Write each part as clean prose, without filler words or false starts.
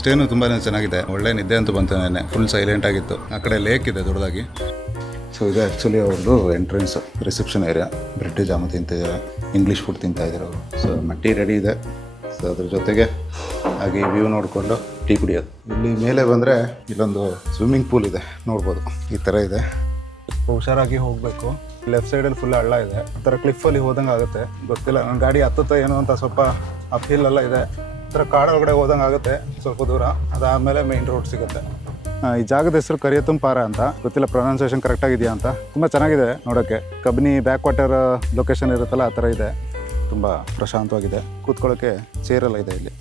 ಸ್ಟೇನು ತುಂಬಾ ಚೆನ್ನಾಗಿದೆ. ಒಳ್ಳೆ ನಿದ್ದೆ ಅಂತೂ ಬಂತು. ನೆನ್ನೆ ಫುಲ್ ಸೈಲೆಂಟ್ ಆಗಿತ್ತು. ಆ ಕಡೆ ಲೇಕ್ ಇದೆ ದೊಡ್ಡದಾಗಿ. ಸೊ ಇದು ಆ್ಯಕ್ಚುಲಿ ಅವ್ರದ್ದು entrance, reception area. Bread jam ತಿಂತಿದ್ದಾರೆ, ಇಂಗ್ಲೀಷ್ ಫುಡ್ ತಿಂತಾ ಇದ್ದಾರೆ ಅವರು. ಸೊ ಮಟ್ಟಿ ರೆಡಿ ಇದೆ. ಸೊ ಅದ್ರ ಜೊತೆಗೆ ಹಾಗೆ ವ್ಯೂ ನೋಡಿಕೊಂಡು ಟೀ ಕುಡಿಯೋದು. ಇಲ್ಲಿ ಮೇಲೆ ಬಂದರೆ ಇಲ್ಲೊಂದು ಸ್ವಿಮ್ಮಿಂಗ್ ಪೂಲ್ ಇದೆ, ನೋಡ್ಬೋದು. ಈ ಥರ ಇದೆ. ಹುಷಾರಾಗಿ ಹೋಗಬೇಕು. ಲೆಫ್ಟ್ ಸೈಡಲ್ಲಿ ಫುಲ್ ಹಳ್ಳ ಇದೆ. ಆ ಥರ ಕ್ಲಿಫಲ್ಲಿ ಹೋದಂಗೆ ಆಗುತ್ತೆ. ಗೊತ್ತಿಲ್ಲ, ನನ್ನ ಗಾಡಿ ಹತ್ತುತ್ತೋ ಏನೋ ಅಂತ ಸ್ವಲ್ಪ ಅಪ್ ಹಿಲ್ ಎಲ್ಲ ಇದೆ. ಆ ಥರ ಕಾಡೊಳಗಡೆ ಹೋದಂಗೆ ಆಗುತ್ತೆ ಸ್ವಲ್ಪ ದೂರ. ಅದಾದಮೇಲೆ ಮೇನ್ ರೋಡ್ ಸಿಗುತ್ತೆ. ಈ ಜಾಗದ ಹೆಸರು ಕರಿಯತುಂಪಾರ ಅಂತ. ಗೊತ್ತಿಲ್ಲ ಪ್ರೊನೌನ್ಸಿಯೇಷನ್ ಕರೆಕ್ಟ್ ಆಗಿದೆಯಾ ಅಂತ. ತುಂಬ ಚೆನ್ನಾಗಿದೆ ನೋಡೋಕ್ಕೆ. ಕಬಿನಿ ಬ್ಯಾಕ್ ವಾಟರ್ ಲೊಕೇಶನ್ ಇರುತ್ತಲ್ಲ, ಆ ಥರ ಇದೆ. ತುಂಬ ಪ್ರಶಾಂತವಾಗಿದೆ. ಕೂತ್ಕೊಳ್ಳೋಕ್ಕೆ ಚೇರೆಲ್ಲ ಇದೆ ಇಲ್ಲಿ.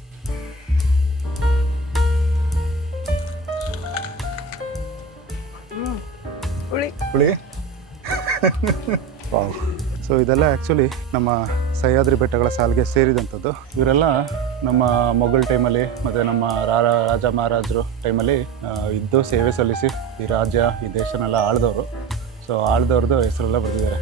ಹುಳಿ ಸೊ ಇದೆಲ್ಲ ಆ್ಯಕ್ಚುಲಿ ನಮ್ಮ ಸಹ್ಯಾದ್ರಿ ಬೆಟ್ಟಗಳ ಸಾಲಿಗೆ ಸೇರಿದಂಥದ್ದು. ಇವರೆಲ್ಲ ನಮ್ಮ ಮೊಘಲ್ ಟೈಮಲ್ಲಿ ಮತ್ತು ನಮ್ಮ ರಾಜ ಮಹಾರಾಜರು ಟೈಮಲ್ಲಿ ಇದ್ದು ಸೇವೆ ಸಲ್ಲಿಸಿ ಈ ರಾಜ್ಯ ಈ ದೇಶನೆಲ್ಲ ಆಳಿದವರು. ಸೊ ಆಳಿದವ್ರದ್ದು ಹೆಸರೆಲ್ಲ ಬರೆದಿದ್ದಾರೆ.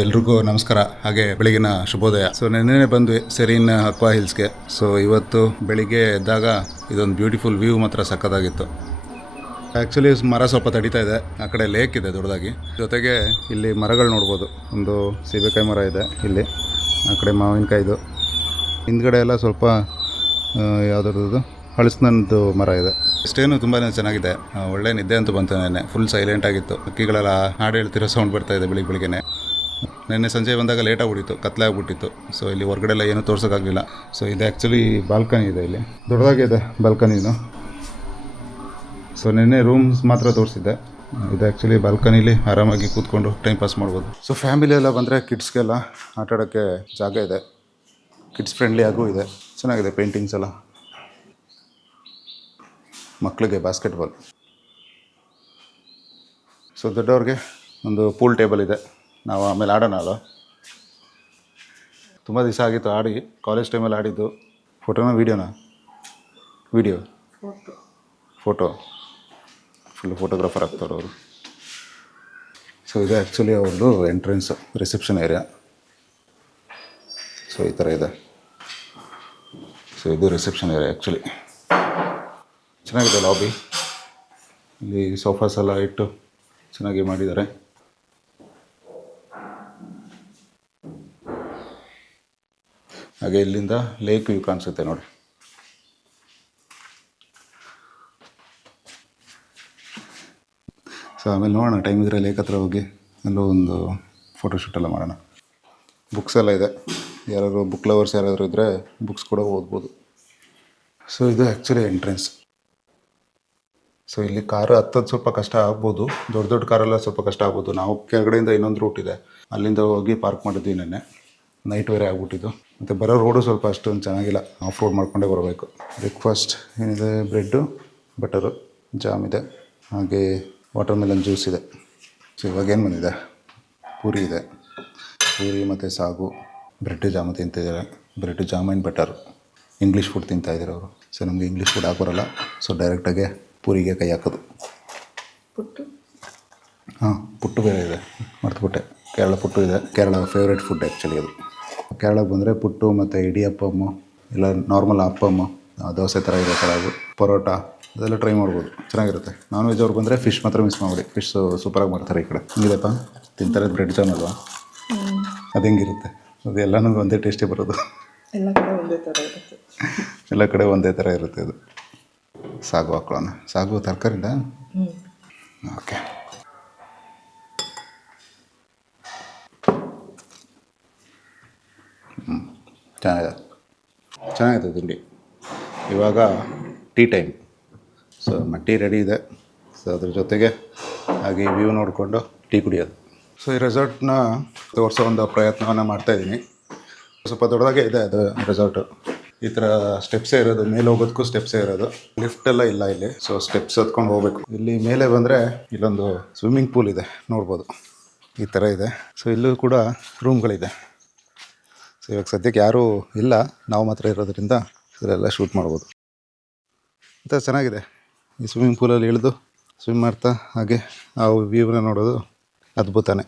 ಎಲ್ರಿಗೂ ನಮಸ್ಕಾರ, ಹಾಗೆ ಬೆಳಗಿನ ಶುಭೋದಯ. ಸೊ ನೆನ್ನೆ ಬಂದ್ವಿ ಸೆರೀನ್ ಅಕ್ವಾ ಹಿಲ್ಸ್ಗೆ. ಸೊ ಇವತ್ತು ಬೆಳಿಗ್ಗೆ ಎದ್ದಾಗ ಇದೊಂದು ಬ್ಯೂಟಿಫುಲ್ ವ್ಯೂ ಮಾತ್ರ ಸಕ್ಕತ್ತಾಗಿತ್ತು. ಆ್ಯಕ್ಚುಲಿ ಮರ ಸ್ವಲ್ಪ ತಡೀತಾ ಇದೆ. ಆ ಕಡೆ ಲೇಕ್ ಇದೆ ದೊಡ್ಡದಾಗಿ. ಜೊತೆಗೆ ಇಲ್ಲಿ ಮರಗಳು ನೋಡ್ಬೋದು. ಒಂದು ಸೀಬೆಕಾಯಿ ಮರ ಇದೆ ಇಲ್ಲಿ, ಆ ಕಡೆ ಮಾವಿನಕಾಯಿದು. ಹಿಂದ್ಗಡೆ ಎಲ್ಲ ಸ್ವಲ್ಪ ಯಾವುದ್ರದ್ದು ಹಳಸಿನದ್ದು ಮರ ಇದೆ. ಸ್ಟೇನು ತುಂಬಾ ಚೆನ್ನಾಗಿದೆ. ಒಳ್ಳೆ ನಿದ್ದೆ ಅಂತೂ ಬಂತು. ನೆನ್ನೆ ಫುಲ್ ಸೈಲೆಂಟ್ ಆಗಿತ್ತು. ಹಕ್ಕಿಗಳೆಲ್ಲ ಹಾಡು ಹೇಳ್ತಿರೋ ಸೌಂಡ್ ಬರ್ತಾ ಇದೆ ಬೆಳಿಗ್ಗೆನೆ. ನೆನ್ನೆ ಸಂಜೆ ಬಂದಾಗ ಲೇಟಾಗಿ ಬಿಟ್ಟಿತ್ತು, ಕತ್ಲೆ ಆಗ್ಬಿಟ್ಟಿತ್ತು. ಸೊ ಇಲ್ಲಿ ಹೊರಗಡೆ ಎಲ್ಲ ಏನೂ ತೋರ್ಸೋಕ್ಕಾಗಲಿಲ್ಲ. ಸೊ ಇದು ಆ್ಯಕ್ಚುಲಿ ಬಾಲ್ಕನಿ ಇದೆ, ಇಲ್ಲಿ ದೊಡ್ಡದಾಗಿದೆ ಬಾಲ್ಕನಿನು. ಸೊ ನೆನ್ನೆ ರೂಮ್ಸ್ ಮಾತ್ರ ತೋರಿಸಿದ್ದೆ. ಇದು ಆ್ಯಕ್ಚುಲಿ ಬಾಲ್ಕನಿಲಿ ಆರಾಮಾಗಿ ಕೂತ್ಕೊಂಡು ಟೈಮ್ ಪಾಸ್ ಮಾಡ್ಬೋದು. ಸೊ ಫ್ಯಾಮಿಲಿ ಎಲ್ಲ ಬಂದರೆ ಕಿಡ್ಸ್ಗೆಲ್ಲ ಆಟಾಡೋಕ್ಕೆ ಜಾಗ ಇದೆ. ಕಿಡ್ಸ್ ಫ್ರೆಂಡ್ಲಿ ಆಗೂ ಇದೆ. ಚೆನ್ನಾಗಿದೆ ಪೇಂಟಿಂಗ್ಸ್ ಎಲ್ಲ. ಮಕ್ಕಳಿಗೆ ಬಾಸ್ಕೆಟ್ಬಾಲ್. ಸೊ ದೊಡ್ಡವ್ರಿಗೆ ಒಂದು ಪೂಲ್ ಟೇಬಲ್ ಇದೆ. ನಾವು ಆಮೇಲೆ ಆಡೋಣ ಅಲ್ಲ. ತುಂಬ ದಿವಸ ಆಗಿತ್ತು ಆಡಿ. ಕಾಲೇಜ್ ಟೈಮಲ್ಲಿ ಆಡಿದ್ದು. ಫೋಟೋನ ವೀಡಿಯೋನ? ಫೋಟೋ ಫುಲ್ಲು ಫೋಟೋಗ್ರಾಫರ್ ಆಗ್ತಾರೆ ಅವರು. ಸೊ ಇದು ಆ್ಯಕ್ಚುಲಿ ಅವ್ರದ್ದು ಎಂಟ್ರೆನ್ಸ್, ರಿಸೆಪ್ಷನ್ ಏರಿಯಾ. ಸೊ ಈ ಥರ ಇದೆ. ಸೊ ಇದು ರಿಸೆಪ್ಷನ್ ಏರಿಯಾ ಆ್ಯಕ್ಚುಲಿ. ಚೆನ್ನಾಗಿದೆ ಲಾಬಿ. ಇಲ್ಲಿ ಸೋಫಾಸ್ ಎಲ್ಲ ಇಟ್ಟು ಚೆನ್ನಾಗಿ ಮಾಡಿದ್ದಾರೆ. ಹಾಗೆ ಇಲ್ಲಿಂದ ಲೇಕ್ ವ್ಯೂ ಕಾಣಿಸುತ್ತೆ ನೋಡಿ. ಸೊ ಆಮೇಲೆ ನೋಡೋಣ, ಟೈಮ್ ಇದ್ದರೆ ಲೇಕ್ ಹತ್ರ ಹೋಗಿ ಅಲ್ಲೂ ಒಂದು ಫೋಟೋಶೂಟ್ ಎಲ್ಲ ಮಾಡೋಣ. ಬುಕ್ಸ್ ಎಲ್ಲ ಇದೆ. ಯಾರಾದ್ರು ಬುಕ್ ಲವರ್ಸ್ ಯಾರಾದರೂ ಇದ್ದರೆ ಬುಕ್ಸ್ ಕೂಡ ಓದ್ಬೋದು. ಸೊ ಇದು ಆ್ಯಕ್ಚುಲಿ ಎಂಟ್ರೆನ್ಸ್. ಸೊ ಇಲ್ಲಿ ಕಾರು ಹತ್ತೋದು ಸ್ವಲ್ಪ ಕಷ್ಟ ಆಗ್ಬೋದು. ದೊಡ್ಡ ದೊಡ್ಡ ಕಾರೆಲ್ಲ ಸ್ವಲ್ಪ ಕಷ್ಟ ಆಗ್ಬೋದು. ನಾವು ಕೆಳಗಡೆಯಿಂದ ಇನ್ನೊಂದು ರೂಟ್ ಇದೆ, ಅಲ್ಲಿಂದ ಹೋಗಿ ಪಾರ್ಕ್ ಮಾಡಿದ್ವಿ. ನೆನ್ನೆ ನೈಟ್ ಬೇರೆ ಆಗ್ಬಿಟ್ಟಿದ್ದು. ಮತ್ತು ಬರೋ ರೋಡು ಸ್ವಲ್ಪ ಅಷ್ಟೊಂದು ಚೆನ್ನಾಗಿಲ್ಲ. ಆಫ್ ರೋಡ್ ಮಾಡ್ಕೊಂಡೇ ಬರಬೇಕು. ಬ್ರೇಕ್ಫಾಸ್ಟ್ ಏನಿದೆ, ಬ್ರೆಡ್ಡು, ಬಟರು, ಜಾಮ್ ಇದೆ, ಹಾಗೆ ವಾಟರ್ ಮೆಲನ್ ಜ್ಯೂಸ್ ಇದೆ. ಸೊ ಇವಾಗೇನು ಬಂದಿದೆ, ಪೂರಿ ಇದೆ. ಪೂರಿ ಮತ್ತು ಸಾಗು, ಬ್ರೆಡ್ ಜಾಮು ತಿಂತಿದ್ದಾರೆ. Bread jam and butter. English food ತಿಂತಾಯಿದ್ದಾರೆ ಅವರು. ಸೊ ನಮಗೆ ಇಂಗ್ಲೀಷ್ ಫುಡ್ ಹಾಕೋರಲ್ಲ. ಸೊ ಡೈರೆಕ್ಟಾಗೆ ಪೂರಿಗೆ ಕೈ ಹಾಕೋದು. ಪುಟ್ಟು ಬೇರೆ ಇದೆ, ಮರ್ತುಬಿಟ್ಟೆ. ಕೇರಳ ಪುಟ್ಟು ಇದೆ. ಕೇರಳ ಫೇವ್ರೇಟ್ ಫುಡ್ ಆ್ಯಕ್ಚುಲಿ ಅದು. ಕೇರಳಕ್ಕೆ ಬಂದರೆ ಪುಟ್ಟು ಮತ್ತು ಇಡಿಯಪ್ಪಮ್ಮು, ಇಲ್ಲ ನಾರ್ಮಲ್ ಅಪ್ಪಮ್ಮು, ದೋಸೆ ಥರ ಇರೋ ಥರ, ಅದು ಪರೋಟ, ಅದೆಲ್ಲ ಟ್ರೈ ಮಾಡ್ಬೋದು. ಚೆನ್ನಾಗಿರುತ್ತೆ. ನಾನ್ ವೆಜ್ ಅವ್ರು ಬಂದರೆ ಫಿಶ್ ಮಾತ್ರ ಮಿಸ್ ಮಾಡಿಬಿಡಿ. ಫಿಶ್ ಸೂಪರಾಗಿ ಮಾಡ್ತಾರೆ ಈ ಕಡೆ. ಹಿಂಗಿದೆಪ್ಪ ತಿಂತಾರೆ. ಬ್ರೆಡ್ ಜಾಮ್ ಅಲ್ವಾ, ಅದು ಹೆಂಗಿರುತ್ತೆ? ಅದು ಎಲ್ಲನೂ ಒಂದೇ ಟೇಸ್ಟೇ ಬರೋದು. ಎಲ್ಲ ಕಡೆ ಒಂದೇ ಥರ ಇರುತ್ತೆ ಅದು. ಸಾಗು ಹಾಕೊಳ್ಳೋಣ. ಸಾಗು ತರಕಾರಿಲ್ಲ. ಓಕೆ. ಚೆನ್ನಾಗಿದೆ ತಿಂಡಿ. ಇವಾಗ tea time. So tea ready ಇದೆ. ಸೊ ಅದ್ರ ಜೊತೆಗೆ ಹಾಗೆ ವ್ಯೂ ನೋಡಿಕೊಂಡು ಟೀ ಕುಡಿಯೋದು. ಸೊ ಈ ರೆಸಾರ್ಟ್ನ ತೋರಿಸೋ ಒಂದು ಪ್ರಯತ್ನವನ್ನು ಮಾಡ್ತಾಯಿದ್ದೀನಿ. ಸ್ವಲ್ಪ ದೊಡ್ಡದಾಗೆ ಇದೆ ಅದು ರೆಸಾರ್ಟು. ಈ ಥರ ಸ್ಟೆಪ್ಸೇ ಇರೋದು, ಮೇಲೆ ಹೋಗೋದಕ್ಕೂ ಸ್ಟೆಪ್ಸೇ ಇರೋದು. ಲಿಫ್ಟ್ ಎಲ್ಲ ಇಲ್ಲ ಇಲ್ಲಿ. ಸೊ ಸ್ಟೆಪ್ಸ್ ಹತ್ಕೊಂಡು ಹೋಗ್ಬೇಕು. ಇಲ್ಲಿ ಮೇಲೆ ಬಂದರೆ ಇಲ್ಲೊಂದು ಸ್ವಿಮ್ಮಿಂಗ್ ಪೂಲ್ ಇದೆ, ನೋಡ್ಬೋದು. ಈ ಥರ ಇದೆ. ಸೊ ಇಲ್ಲೂ ಕೂಡ ರೂಮ್ಗಳಿದೆ. ಸೊ ಇವಾಗ ಸದ್ಯಕ್ಕೆ ಯಾರೂ ಇಲ್ಲ, ನಾವು ಮಾತ್ರ ಇರೋದ್ರಿಂದ ಇದೆಲ್ಲ ಶೂಟ್ ಮಾಡ್ಬೋದು. ಒಂಥರ ಚೆನ್ನಾಗಿದೆ ಈ ಸ್ವಿಮ್ಮಿಂಗ್ ಪೂಲಲ್ಲಿ ಇಳಿದು ಸ್ವಿಮ್ ಮಾಡ್ತಾ ಹಾಗೆ ಆ ವ್ಯೂನ ನೋಡೋದು ಅದ್ಭುತನೇ.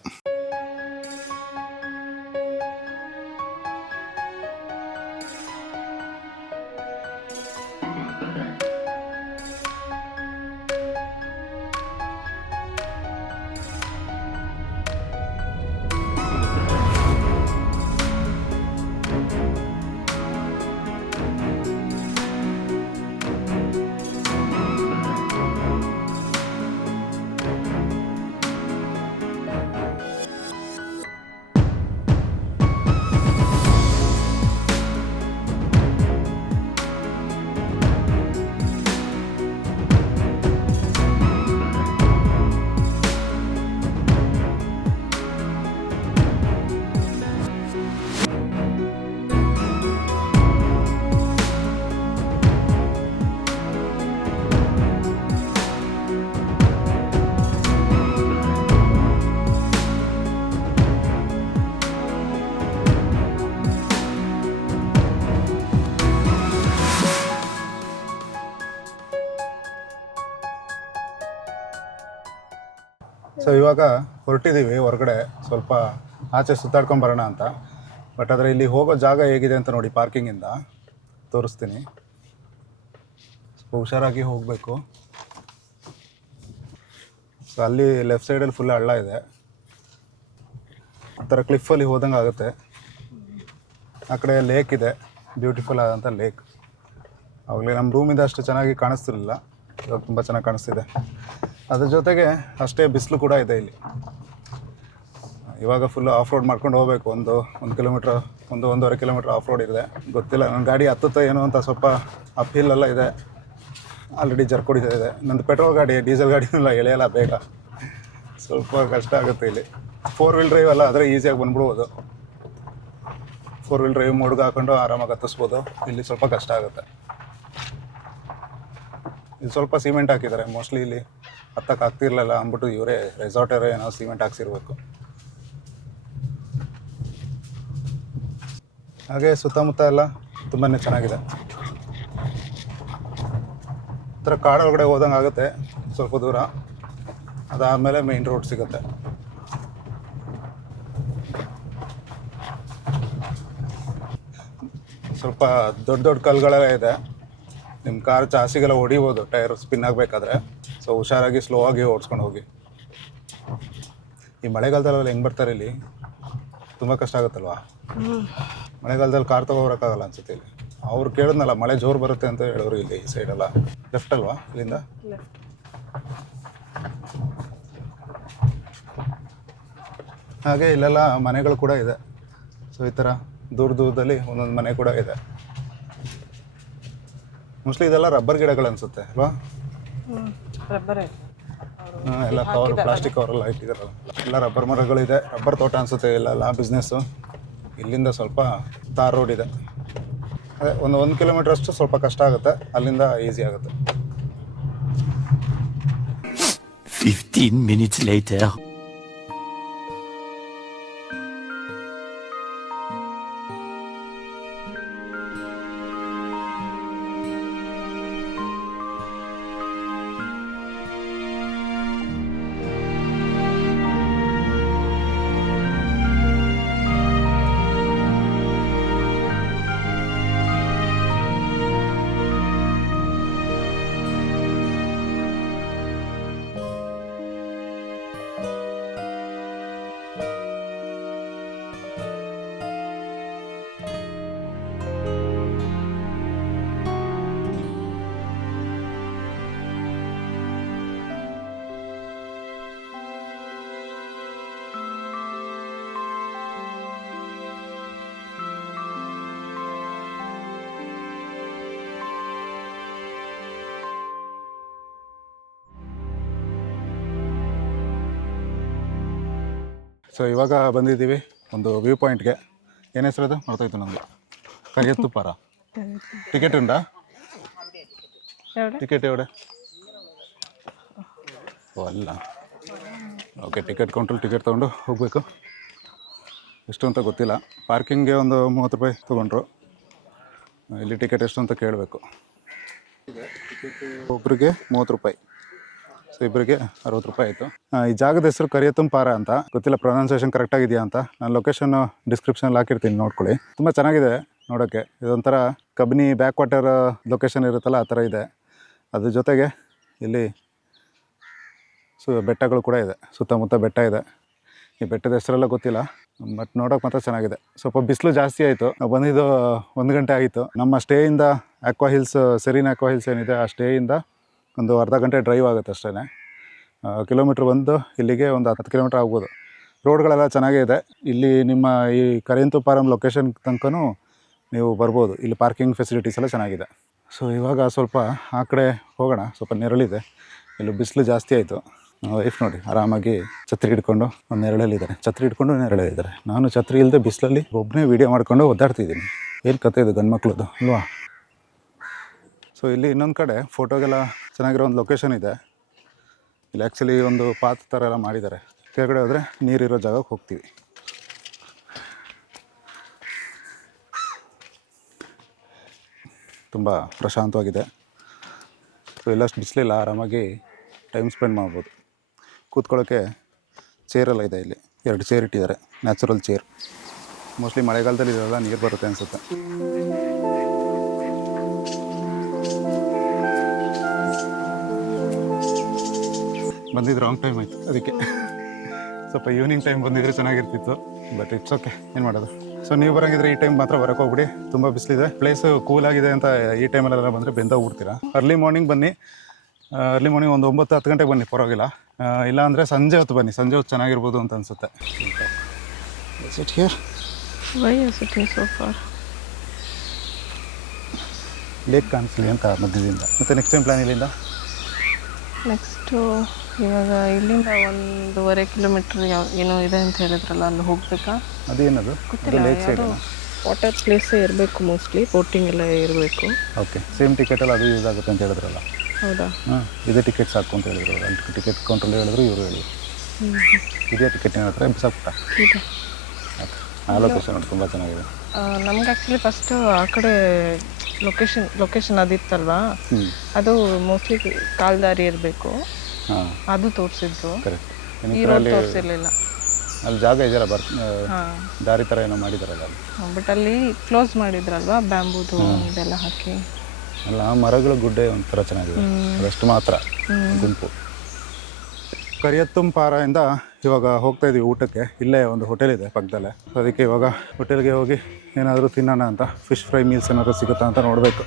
ಸೊ ಇವಾಗ ಹೊರಟಿದ್ದೀವಿ ಹೊರಗಡೆ, ಸ್ವಲ್ಪ ಆಚೆ ಸುತ್ತಾಡ್ಕೊಂಡು ಬರೋಣ ಅಂತ. ಬಟ್ ಆದರೆ ಇಲ್ಲಿ ಹೋಗೋ ಜಾಗ ಹೇಗಿದೆ ಅಂತ ನೋಡಿ, ಪಾರ್ಕಿಂಗಿಂದ ತೋರಿಸ್ತೀನಿ. ಸ್ವಲ್ಪ ಹುಷಾರಾಗಿ ಹೋಗಬೇಕು. ಸೊ ಅಲ್ಲಿ ಲೆಫ್ಟ್ ಸೈಡಲ್ಲಿ ಫುಲ್ ಹಳ್ಳ ಇದೆ, ಆ ಥರ ಕ್ಲಿಫಲ್ಲಿ ಹೋದಂಗೆ ಆಗುತ್ತೆ. ಆ ಕಡೆ ಲೇಕ್ ಇದೆ, ಬ್ಯೂಟಿಫುಲ್ ಆದಂಥ ಲೇಕ್. ಆವಾಗಲೇ ನಮ್ಮ ರೂಮಿಂದ ಅಷ್ಟು ಚೆನ್ನಾಗಿ ಕಾಣಿಸ್ತಿರ್ಲಿಲ್ಲ, ಇವಾಗ ತುಂಬ ಚೆನ್ನಾಗಿ ಕಾಣಿಸ್ತಿದೆ. ಅದ್ರ ಜೊತೆಗೆ ಅಷ್ಟೇ ಬಿಸಿಲು ಕೂಡ ಇದೆ ಇಲ್ಲಿ. ಇವಾಗ ಫುಲ್ಲು ಆಫ್ ರೋಡ್ ಮಾಡ್ಕೊಂಡು ಹೋಗಬೇಕು. ಒಂದು ಕಿಲೋಮೀಟ್ರ್, ಒಂದೂವರೆ ಕಿಲೋಮೀಟ್ರ್ ಆಫ್ ರೋಡ್ ಇದೆ. ಗೊತ್ತಿಲ್ಲ ನನ್ನ ಗಾಡಿ ಹತ್ತುತ್ತೋ ಏನೋ ಅಂತ, ಸ್ವಲ್ಪ ಅಪ್ ಹಿಲ್ ಎಲ್ಲ ಇದೆ. ಆಲ್ರೆಡಿ ಜರ್ಕೊಡಿತಾ ಇದೆ. ನಂದು ಪೆಟ್ರೋಲ್ ಗಾಡಿ, ಡೀಸೆಲ್ ಗಾಡಿನೆಲ್ಲ ಎಳೆಯಲ್ಲ ಬೇಗ, ಸ್ವಲ್ಪ ಕಷ್ಟ ಆಗುತ್ತೆ ಇಲ್ಲಿ. 4 ವೀಲ್ ಡ್ರೈವ್ ಅಲ್ಲ, ಆದರೆ ಈಸಿಯಾಗಿ ಬಂದ್ಬಿಡ್ಬೋದು. 4 ವೀಲ್ ಡ್ರೈವ್ ಮೋಡ್ಗೆ ಹಾಕೊಂಡು ಆರಾಮಾಗಿ ಹತ್ತಿಸ್ಬೋದು. ಇಲ್ಲಿ ಸ್ವಲ್ಪ ಕಷ್ಟ ಆಗುತ್ತೆ. ಇಲ್ಲಿ ಸ್ವಲ್ಪ ಸಿಮೆಂಟ್ ಹಾಕಿದ್ದಾರೆ, ಮೋಸ್ಟ್ಲಿ ಇಲ್ಲಿ ಹತ್ತಕ್ಕೆ ಆಗ್ತಿರ್ಲಿಲ್ಲ ಅಂದ್ಬಿಟ್ಟು ಇವರೇ ರೆಸಾರ್ಟರೇ ಏನೋ ಸಿಮೆಂಟ್ ಹಾಕ್ಸಿರ್ಬೇಕು. ಹಾಗೆ ಸುತ್ತಮುತ್ತ ಎಲ್ಲ ತುಂಬಾ ಚೆನ್ನಾಗಿದೆ. ಈ ಥರ ಕಾಡೊಳಗಡೆ ಹೋದಂಗೆ ಆಗುತ್ತೆ ಸ್ವಲ್ಪ ದೂರ. ಅದಾದಮೇಲೆ ಮೇನ್ ರೋಡ್ ಸಿಗುತ್ತೆ. ಸ್ವಲ್ಪ ದೊಡ್ಡ ದೊಡ್ಡ ಕಲ್ಲುಗಳೆಲ್ಲ ಇದೆ. ನಿಮ್ಮ ಕಾರ್ ಚಾಸಿಗೆಲ್ಲ ಹೊಡಿಬೋದು ಟೈರ್ ಸ್ಪಿನ್ ಆಗಬೇಕಾದ್ರೆ. ಸೊ ಹುಷಾರಾಗಿ ಸ್ಲೋ ಆಗಿ ಓಡಿಸ್ಕೊಂಡು ಹೋಗಿ. ಈ ಮಳೆಗಾಲದಲ್ಲೆಲ್ಲ ಹೆಂಗೆ ಬರ್ತಾರೆ ಇಲ್ಲಿ, ತುಂಬ ಕಷ್ಟ ಆಗುತ್ತಲ್ವಾ. ಮಳೆಗಾಲದಲ್ಲಿ ಕಾರ್ ತೊಗೊಬರೋಕ್ಕಾಗಲ್ಲ ಅನ್ಸುತ್ತೆ ಇಲ್ಲಿ. ಅವ್ರು ಕೇಳಿದ್ನಲ್ಲ, ಮಳೆ ಜೋರು ಬರುತ್ತೆ ಅಂತ ಹೇಳೋರು. ಇಲ್ಲಿ ಈ ಸೈಡೆಲ್ಲ ಲೆಫ್ಟ್ ಅಲ್ವಾ, ಇಲ್ಲಿಂದ ಹಾಗೆ ಇಲ್ಲೆಲ್ಲ ಮನೆಗಳು ಕೂಡ ಇದೆ. ಸೊ ಈ ಥರ ದೂರದಲ್ಲಿ ಒಂದೊಂದು ಮನೆ ಕೂಡ ಇದೆ. ಮೋಸ್ಟ್ಲಿ ಇದೆಲ್ಲ ರಬ್ಬರ್ ಗಿಡಗಳು ಅನ್ಸುತ್ತೆ ಅಲ್ವಾ. ಎಲ್ಲ ಕವರ್, ಪ್ಲಾಸ್ಟಿಕ್ ಕವರೆಲ್ಲ ಇಟ್ಟಿದ್ದಾರಲ್ಲ, ಎಲ್ಲ ರಬ್ಬರ್ ಮರಗಳಿದೆ. ರಬ್ಬರ್ ತೋಟ ಅನ್ಸುತ್ತೆ ಇಲ್ಲೆಲ್ಲ ಬಿಸ್ನೆಸ್ಸು. ಇಲ್ಲಿಂದ ಸ್ವಲ್ಪ ತಾರ್ ರೋಡ್ ಇದೆ. ಅದೇ ಒಂದು ಕಿಲೋಮೀಟ್ರ್ ಅಷ್ಟು ಸ್ವಲ್ಪ ಕಷ್ಟ ಆಗುತ್ತೆ, ಅಲ್ಲಿಂದ ಈಸಿ ಆಗುತ್ತೆ. 15 minutes later. ಸೊ ಇವಾಗ ಬಂದಿದ್ದೀವಿ ಒಂದು ವ್ಯೂ ಪಾಯಿಂಟ್ಗೆ. ಏನು ಹೆಸರು ಅದು ಮರ್ತೋಯ್ತು ನಮಗೆ. ಕರಿಯತ್ತುಪ್ಪಾರ. ಟಿಕೆಟ್ ಉಂಟಾ? ಟಿಕೆಟ್ ಎವಡೆ? ಓ ಅಲ್ಲ, ಓಕೆ. ಟಿಕೆಟ್ ಕೌಂಟ್ರಲ್ಲಿ ಟಿಕೆಟ್ ತೊಗೊಂಡು ಹೋಗಬೇಕು. ಎಷ್ಟು ಅಂತ ಗೊತ್ತಿಲ್ಲ. ಪಾರ್ಕಿಂಗ್ಗೆ ಒಂದು 30 ರೂಪಾಯಿ ತೊಗೊಂಡ್ರು. ಇಲ್ಲಿ ಟಿಕೆಟ್ ಎಷ್ಟು ಅಂತ ಕೇಳಬೇಕು. ಇದೆ. ಒಬ್ಬರಿಗೆ 30 ರೂಪಾಯಿ, ಸೊ ಇಬ್ಬರಿಗೆ 60 ರೂಪಾಯಿ ಆಯಿತು. ಈ ಜಾಗದ ಹೆಸರು ಕರಿಯತುಂಪಾರ ಅಂತ, ಗೊತ್ತಿಲ್ಲ ಪ್ರೊನೌನ್ಸಿಯೇಷನ್ ಕರೆಕ್ಟ್ ಆಗಿದೆಯಾ ಅಂತ. ನಾನು ಲೊಕೇಶನ್ ಡಿಸ್ಕ್ರಿಪ್ಷನಲ್ಲಿ ಹಾಕಿರ್ತೀನಿ, ನೋಡ್ಕೊಳ್ಳಿ. ತುಂಬ ಚೆನ್ನಾಗಿದೆ ನೋಡೋಕ್ಕೆ. ಇದೊಂಥರ ಕಬಿನಿ ಬ್ಯಾಕ್ ವಾಟರ್ ಲೊಕೇಶನ್ ಇರುತ್ತಲ್ಲ ಆ ಥರ ಇದೆ. ಅದ್ರ ಜೊತೆಗೆ ಇಲ್ಲಿ ಬೆಟ್ಟಗಳು ಕೂಡ ಇದೆ, ಸುತ್ತಮುತ್ತ ಬೆಟ್ಟ ಇದೆ. ಈ ಬೆಟ್ಟದ ಹೆಸರೆಲ್ಲ ಗೊತ್ತಿಲ್ಲ, ಬಟ್ ನೋಡೋಕೆ ಮಾತ್ರ ಚೆನ್ನಾಗಿದೆ. ಸ್ವಲ್ಪ ಬಿಸಿಲು ಜಾಸ್ತಿ ಆಯಿತು, ನಾವು ಬಂದಿದ್ದು 1 ಗಂಟೆ ಆಗಿತ್ತು. ನಮ್ಮ ಸ್ಟೇಯಿಂದ ಆಕ್ವಾ ಹಿಲ್ಸ್, ಸೆರೀನ್ ಆಕ್ವಾ ಹಿಲ್ಸ್ ಏನಿದೆ ಆ ಸ್ಟೇಯಿಂದ ಒಂದು ಅರ್ಧ ಗಂಟೆ ಡ್ರೈವ್ ಆಗುತ್ತೆ ಅಷ್ಟೇ. ಕಿಲೋಮೀಟ್ರ್ ಬಂದು ಇಲ್ಲಿಗೆ ಒಂದು 10 ಕಿಲೋಮೀಟ್ರ್ ಆಗ್ಬೋದು. ರೋಡ್ಗಳೆಲ್ಲ ಚೆನ್ನಾಗೇ ಇದೆ. ಇಲ್ಲಿ ನಿಮ್ಮ ಈ ಕರಿಯಂತುಪಾರಂ ಲೊಕೇಶನ್ ತನಕನೂ ನೀವು ಬರ್ಬೋದು. ಇಲ್ಲಿ ಪಾರ್ಕಿಂಗ್ ಫೆಸಿಲಿಟೀಸ್ ಎಲ್ಲ ಚೆನ್ನಾಗಿದೆ. ಸೊ ಇವಾಗ ಸ್ವಲ್ಪ ಆ ಕಡೆ ಹೋಗೋಣ, ಸ್ವಲ್ಪ ನೆರಳಿದೆ. ಇಲ್ಲಿ ಬಿಸಿಲು ಜಾಸ್ತಿ ಆಯಿತು. ವೈಫ್ ನೋಡಿ ಆರಾಮಾಗಿ ಛತ್ರಿ ಹಿಡ್ಕೊಂಡು ಒಂದು ನೆರಳಲ್ಲಿದ್ದಾರೆ, ಛತ್ರಿ ಹಿಡ್ಕೊಂಡು ನೆರಳಲ್ಲಿದ್ದಾರೆ. ನಾನು ಛತ್ರಿ ಇಲ್ಲದೆ ಬಿಸಿಲಲ್ಲಿ ಒಬ್ಬನೇ ವೀಡಿಯೋ ಮಾಡ್ಕೊಂಡು ಒದ್ದಾಡ್ತಿದ್ದೀನಿ. ಏನು ಕತೆ ಇದು ಗಂಡು ಮಕ್ಳದ್ದು ಅಲ್ವಾ? ಸೊ ಇಲ್ಲಿ ಇನ್ನೊಂದು ಕಡೆ ಫೋಟೋಗೆಲ್ಲ ಚೆನ್ನಾಗಿರೋ ಒಂದು ಲೊಕೇಶನ್ ಇದೆ. ಇಲ್ಲಿ ಆ್ಯಕ್ಚುಲಿ ಒಂದು ಪಾತ್ ಥರ ಎಲ್ಲ ಮಾಡಿದ್ದಾರೆ. ಕೆಳಗಡೆ ಹೋದರೆ ನೀರಿರೋ ಜಾಗಕ್ಕೆ ಹೋಗ್ತೀವಿ. ತುಂಬ ಪ್ರಶಾಂತವಾಗಿದೆ. ಸೊ ಎಲ್ಲಷ್ಟು ಬಿಸಿಲಿಲ್ಲ, ಆರಾಮಾಗಿ ಟೈಮ್ ಸ್ಪೆಂಡ್ ಮಾಡ್ಬೋದು. ಕೂತ್ಕೊಳ್ಳೋಕ್ಕೆ ಚೇರೆಲ್ಲ ಇದೆ. ಇಲ್ಲಿ 2 ಚೇರ್ ಇಟ್ಟಿದ್ದಾರೆ, ನ್ಯಾಚುರಲ್ ಚೇರ್. ಮೋಸ್ಟ್ಲಿ ಮಳೆಗಾಲದಲ್ಲಿ ಇದೆಲ್ಲ ನೀರು ಬರುತ್ತೆ ಅನಿಸುತ್ತೆ. ಬಂದಿದ್ದು ರಾಂಗ್ ಟೈಮ್ ಆಯಿತು, ಅದಕ್ಕೆ ಸ್ವಲ್ಪ ಈವ್ನಿಂಗ್ ಟೈಮ್ ಬಂದಿದ್ರೆ ಚೆನ್ನಾಗಿರ್ತಿತ್ತು. ಬಟ್ ಇಟ್ಸ್ ಓಕೆ, ಏನು ಮಾಡೋದು. ಸೊ ನೀವು ಬರೋಂಗಿದ್ರೆ ಈ ಟೈಮ್ ಮಾತ್ರ ಬರೋಕ್ಕೆ ಹೋಗ್ಬಿಡಿ, ತುಂಬ ಬಿಸಿಲಿದೆ. ಪ್ಲೇಸು ಕೂಲ್ ಆಗಿದೆ ಅಂತ ಈ ಟೈಮಲ್ಲೆಲ್ಲ ಬಂದರೆ ಬೆಂದೋಗ್ಬಿಡ್ತೀರಾ. ಅರ್ಲಿ ಮಾರ್ನಿಂಗ್ ಬನ್ನಿ, ಅರ್ಲಿ ಮಾರ್ನಿಂಗ್ ಒಂದು 9-10 ಗಂಟೆಗೆ ಬನ್ನಿ, ಪರವಾಗಿಲ್ಲ. ಇಲ್ಲ ಅಂದರೆ ಸಂಜೆ ಹೊತ್ತು ಬನ್ನಿ, ಸಂಜೆ ಹೊತ್ತು ಚೆನ್ನಾಗಿರ್ಬೋದು ಅಂತ ಅನಿಸುತ್ತೆ. Sit here. Why are you sitting so far? Lake ಕಾಣಿಸ್ಲಿ ಅಂತ ಮಧ್ಯದಿಂದ. ಮತ್ತು ನೆಕ್ಸ್ಟ್ ಟೈಮ್ ಪ್ಲ್ಯಾನ್ ಇಲ್ಲಿಂದ ನೆಕ್ಸ್ಟು ಇವಾಗ ಇಲ್ಲಿಂದ 1.5 ಕಿಲೋಮೀಟ್ರ್ ಏನೋ ಇದೆ ಅಂತ ಹೇಳಿದ್ರಲ್ಲ, ಅಲ್ಲಿ ಹೋಗ್ಬೇಕಾ? ಅದೇನದು? ಗೊತ್ತಿಲ್ಲ, ಲೇಕ್ ಸೈಡ್ ಯಾವುದೋ ವಾಟರ್ ಪ್ಲೇಸೇ ಇರಬೇಕು ಮೋಸ್ಟ್ಲಿ, ಬೋಟಿಂಗ್ ಎಲ್ಲ ಇರಬೇಕು. ಓಕೆ, ಸೇಮ್ ಟಿಕೆಟಲ್ಲಿ ಅದು ಯೂಸ್ ಆಗುತ್ತೆ ಅಂತ ಹೇಳಿದ್ರಲ್ಲ. ಹೌದಾ? ಹಾಂ, ಇದೇ ಟಿಕೆಟ್ ಸಾಕು ಅಂತ ಹೇಳಿದ್ರು. ಅಲ್ಲಿ ಟಿಕೆಟ್ ಕೌಂಟ್ರಲ್ಲಿ ಹೇಳಿದ್ರು, ಇವರು ಹೇಳಿ ಇದೇ ಟಿಕೆಟ್ ಏನಾದ್ರೆ ಬಿಸಾಕ್ಬಿಟ್ಟ. ಇದೆ ಆ ಲೊಕೇಶನ್ ನೋಡಿ ತುಂಬ ಚೆನ್ನಾಗಿದೆ. ನಮ್ಗೆ ಆ್ಯಕ್ಚುಲಿ ಫಸ್ಟು ಆ ಕಡೆ ಲೊಕೇಶನ್ ಅದಿತ್ತಲ್ವಾ, ಅದು ಮೋಸ್ಟ್ಲಿ ಕಾಲ್ದಾರಿ ಇರಬೇಕು. ಹಾಂ, ಅದು ತೋರಿಸಿದ್ದು, ಕರೆಕ್ಟ್. ಈ ರೋಡ್ ತೋರಿಸಿರ್ಲಿಲ್ಲ. ಅಲ್ಲಿ ಜಾಗ ಇದೆಯಲ್ಲ, ಹಾಂ, ದಾರಿ ಥರ ಏನೋ ಮಾಡಿದಾರಲ್ಲ ಅಲ್ಲಿ. ಬಟ್ ಅಲ್ಲಿ ಕ್ಲೋಸ್ ಮಾಡಿದ್ರಲ್ವಾ, ಬ್ಯಾಂಬೂದು ಇದೆಲ್ಲ ಹಾಕಿ. ಅಲ್ಲ, ಆ ಮರಗಳ ಗುಡ್ಡೆ ಒಂಥರ ಚೆನ್ನಾಗಿದೆ, ಅದಷ್ಟು ಮಾತ್ರ ಗುಂಪು. ಕರಿಯತ್ತುಂಪಾರದಿಂದ ಇವಾಗ ಹೋಗ್ತಾ ಇದ್ದೀವಿ ಊಟಕ್ಕೆ. ಇಲ್ಲೇ ಒಂದು ಹೋಟೆಲ್ ಇದೆ ಪಕ್ಕದಲ್ಲೇ. ಅದಕ್ಕೆ ಇವಾಗ ಹೋಟೆಲ್ಗೆ ಹೋಗಿ ಏನಾದರೂ ತಿನ್ನೋಣ ಅಂತ, ಫಿಶ್ ಫ್ರೈ ಮೀಲ್ಸ್ ಏನಾದರೂ ಸಿಗುತ್ತಾ ಅಂತ ನೋಡಬೇಕು.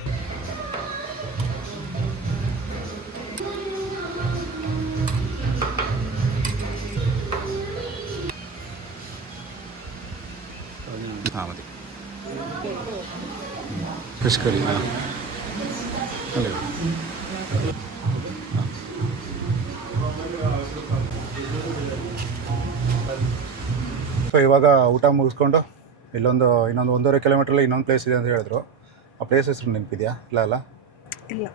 ಹಾಂ, ಮതി ಫಿಶ್ ಕರಿ. ಹಾಂ, ಅಲ್ಲೇ ಸೊ ಇವಾಗ ಊಟ ಮುಗಿಸ್ಕೊಂಡು ಇನ್ನೊಂದು 1.5 ಕಿಲೋಮೀಟ್ರಲ್ಲಿ ಇನ್ನೊಂದು ಪ್ಲೇಸ್ ಇದೆ ಅಂತ ಹೇಳಿದ್ರು. ಆ ಪ್ಲೇಸ್ ಹೆಸರು ನೆನಪಿದೆಯಾ? ಇಲ್ಲ ಇಲ್ಲ,